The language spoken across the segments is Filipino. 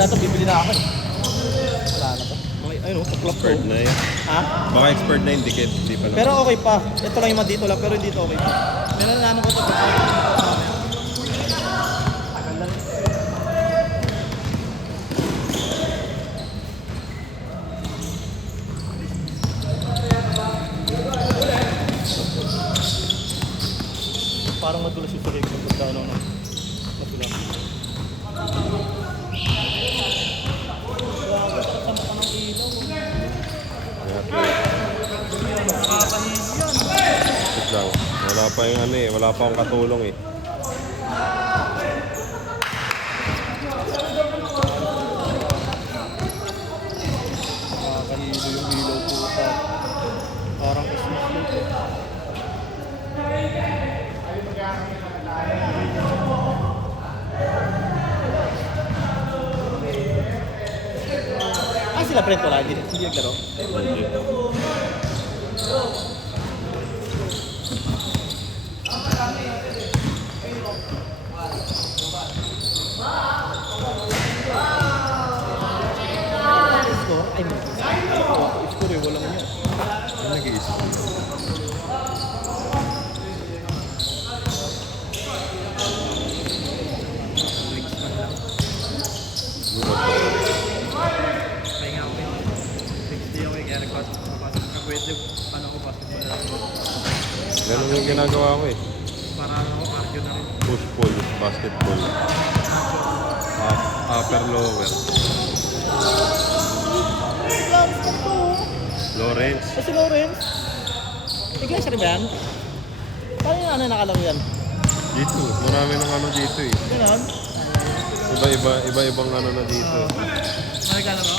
Ito, bibili na ako. Wala na to. Ayun, Expert na yun. Ha? Baka expert na yung dikit. Hindi pa lang. Pero okay pa. Ito lang yung dito lang, pero dito okay pa. Meron na ano ko ito. Tagal lang. Parang madulas yung tulig kung pagka ano. Madulas. Wait lang. Wala pa yung ano eh. Wala pa akong katulong eh. Kahilo yung ilaw po pa. Parang Christmas dito. Ah, sila friend ko lang. Hindi naglaro. Ay, score eh, walang yun. Ano nag-iisip? Pahinga ako yun. 60 ako eh, kaya nagpasok na pwede. Paano ako basketball na lang. Ganun yung ginagawa ko eh. Para ano ako, cardio na rin. Push-pull, basketball. Upper, lower. Lawrence. Si Lawrence? Iglesia rin ba yan? Paano yung ano nakalaro yan? Dito. Marami ng ano dito eh. Ganon? Iba-ibang ano na dito. Ano ka laro?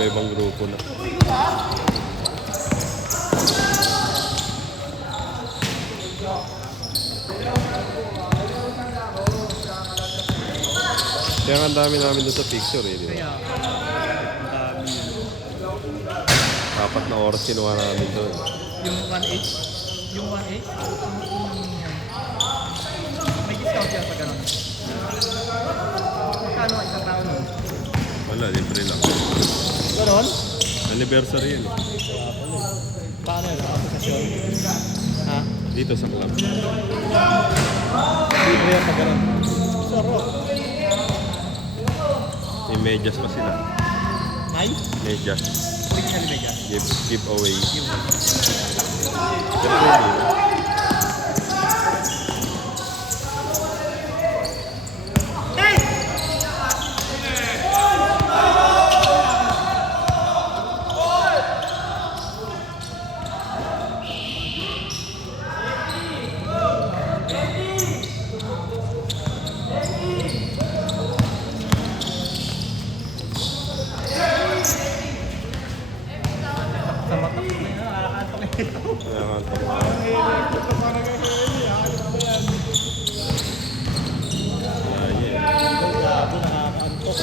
Iba-ibang grupo na. Kaya ang dami namin doon sa picture eh, di ba? Kaya, ang dami yun. 4 na oras kinuha namin doon. Yung 1-8? Yung 1-8? May discount yan pag gano'n. Magkano ang isang tao nun? Wala, libre lang. Ganon? Anniversary yun eh. Paano yun? Aplikasyon? Ha? Dito sa club. Libre yan pag gano'n. Sarap. May medyas pa sila. Ay? Medyas. Hindi ka nalibig yan. Giveaway. Yung Pero hindi. sa mata ko na yun, nakakantong eh. Grabe, nakakaantok.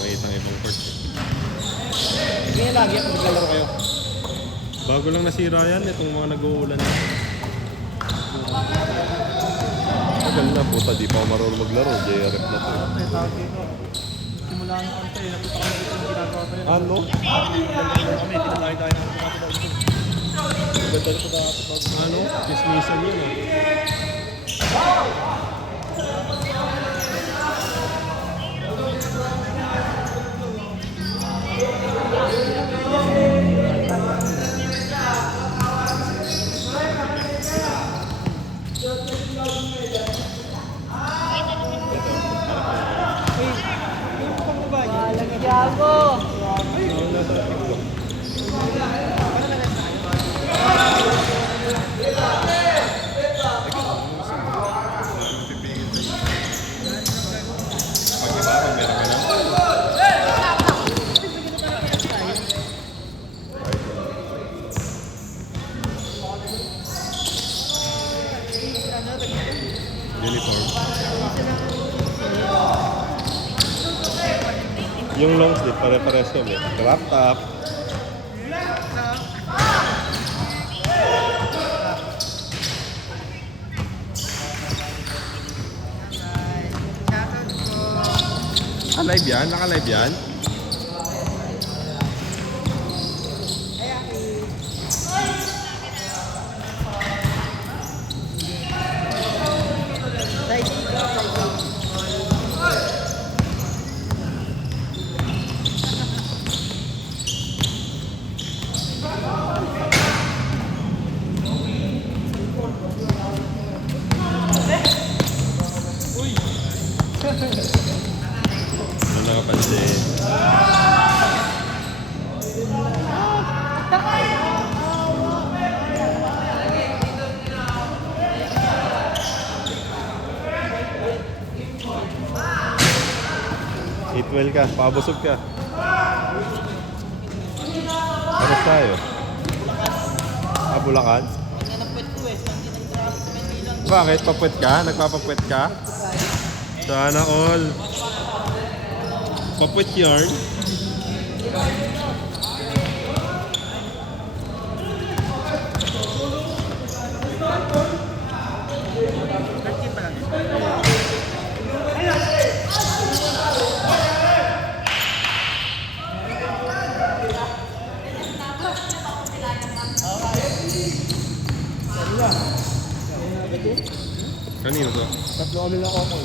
Makita ng ibang court eh. Hindi nga lagi ako naglalaro kayo. Bago lang nasira yan, itong mga nag-uulan. Tagal na, puta, di pa ako marunong maglaro. JRF na to. Ay, tawag dito. Simula ng kanta eh, nakita kami dito yung ginagawa tayo. Ano? Kami, tinalay tayo ng mga tinaw dito. Ganda nito dapat. Ano? Dismissan yun eh. Yung long sleeve, pare-pares kami. Crop top. Naka-live yan? Naka-live yan? Ano nakapansin? Eat well ka, pabusog ka. Ano tayo? Bulacan? Bakit? Papwet ka? Nagpapapwet ka? Sana all. Papwet yarn? Kanino to? Tatlo kami lang ako.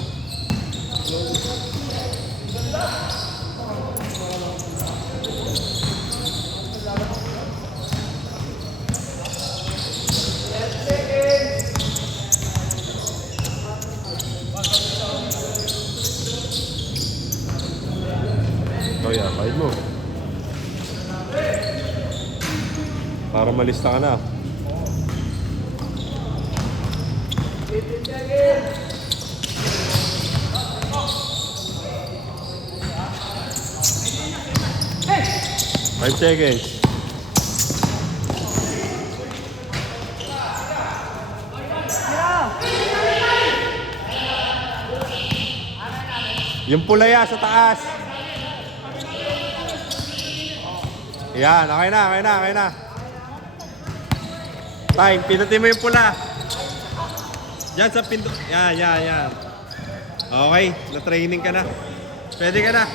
Oh yeah, kain mo. Para malista ka na. Five seconds. Yung pula ya sa taas. Yan, okay na, okay na, okay na. Time, pinutin mo yung pula. Diyan sa pinto. Yan, yan, yan. Okay, na-training ka na. Pwede ka na.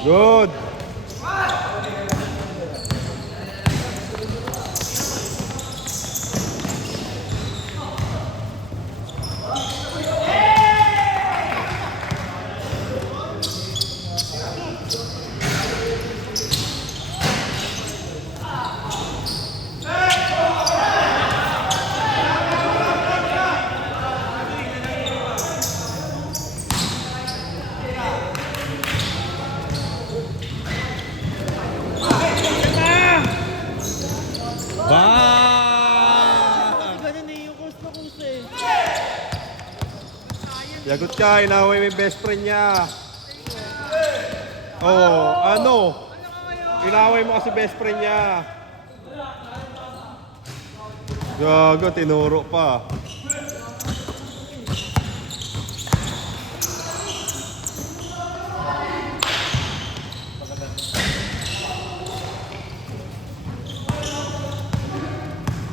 Good. Yagot ka, inaway mo yung best friend niya. Oh, ano? Inaway mo kasi best friend niya. Gago, tinuro pa.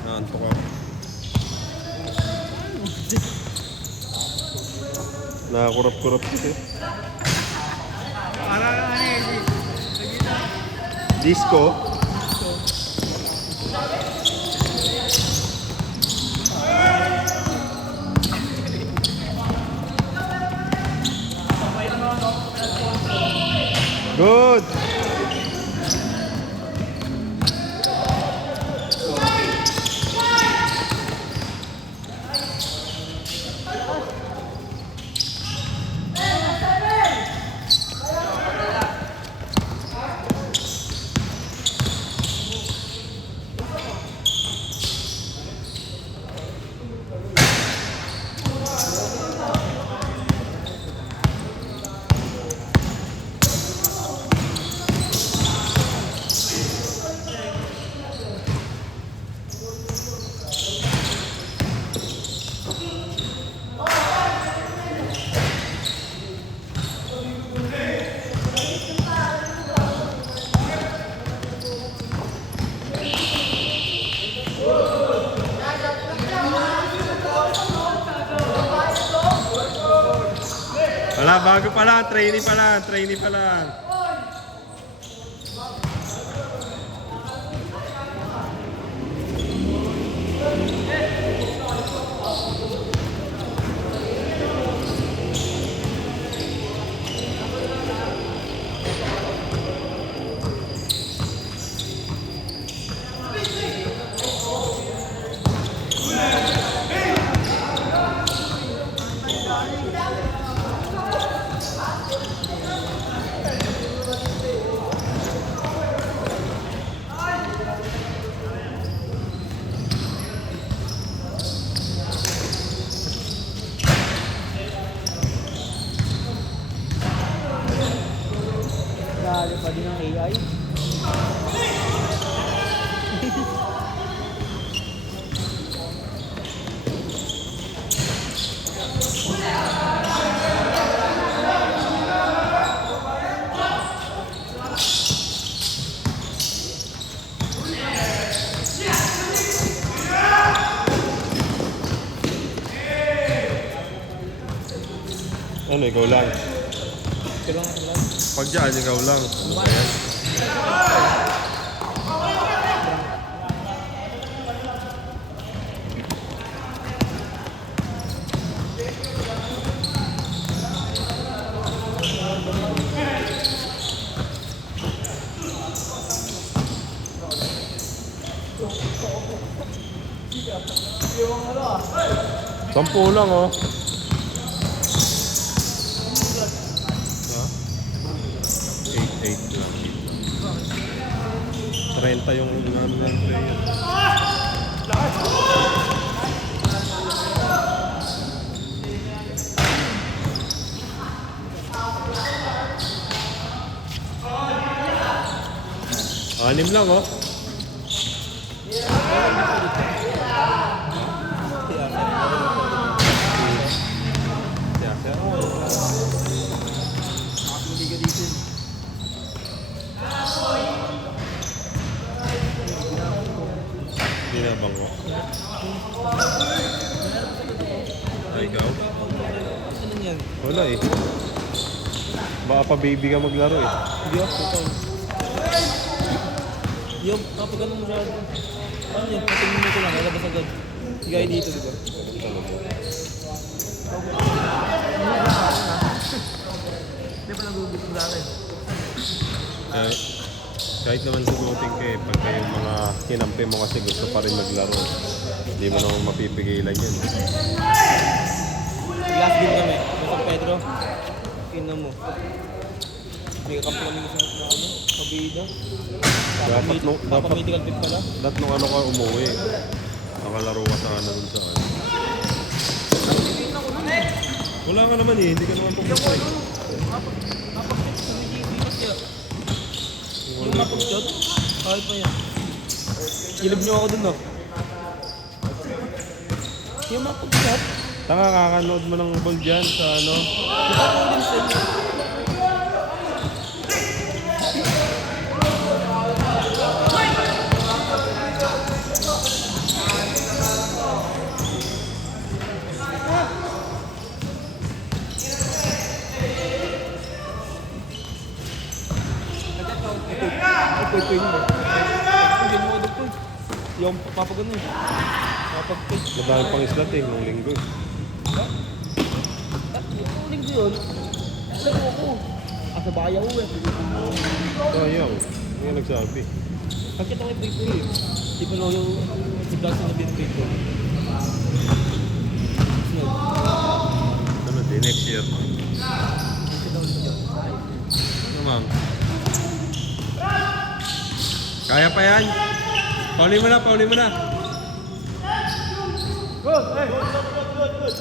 Naantok ako. Nakakurap-kurap kasi. Disco. Good. bago pa lang, trainee pa lang, trainee pa lang. Dali pa din ang AI. Ano, ikaw lang. Pero ang lang. Pag dyan, ikaw lang. Sampu lang, oh. Ha? 8 lang. 30 yung namin ng player. Anim lang, oh. Hindi na bang mo? Ay, ikaw? Ano yan? Wala eh. Baka pa baby ka maglaro eh. Hindi ako ito. Yung kapag ganun masyado. Ano yan? Patingin mo ko lang. Lalabas agad. Higay dito, di ba? Hindi pa nagugutom sa akin. Kahit naman sugutin ka eh, pagka yung mga kinampi mo kasi gusto pa rin maglaro. Hindi mo naman mapipigilan yan. Last game kami. Sa Pedro. Ina mo. May kakampi kami sa ano? Kabida. Dapat Medical fit pala. nung ano ka umuwi. Nakalaro ka sana dun sa ano. Wala ka naman eh, hindi ka naman pupunta eh. Yung mapag-shot, kahit pa yan. Ilib niyo ako dun, no? Yung mapag-shot, Tanga, kakanood mo ng ball dyan sa ano. di ba ako din sa inyo? Ito mo. Hindi mo ako dito. Yung papagano eh. Papag-pitch. Madami pang islat eh, nung linggo eh. Yung linggo yun. Laro ako. Sa bayaw eh. Sayang, hindi nga nagsabi. Pagkita ko yung paper eh. Di pa lang yung si Blas na din paper. Ano din, next year. Ano ma'am? Kaya pa yan? Pauli mo na, pauli mo na. Good! Hey! Good!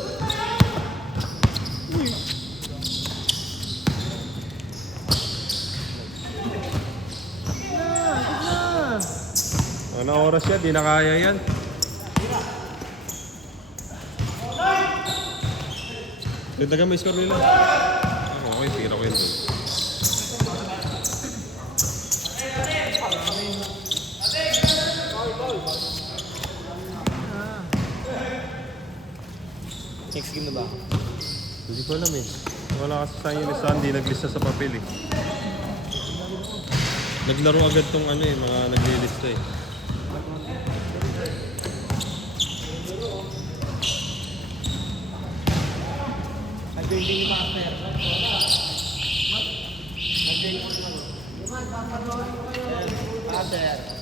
Uy! Ano oras yan? Di na kaya yan. Dagdagan mo yung score nila. Ako, okay, tira ko yun. Next game na ba? Hindi ko alam eh. Wala kasi sa yung listahan, hindi naglista sa papel eh. Naglaro agad tong ano eh, mga naglilista eh. Nag-join din yung master. Master.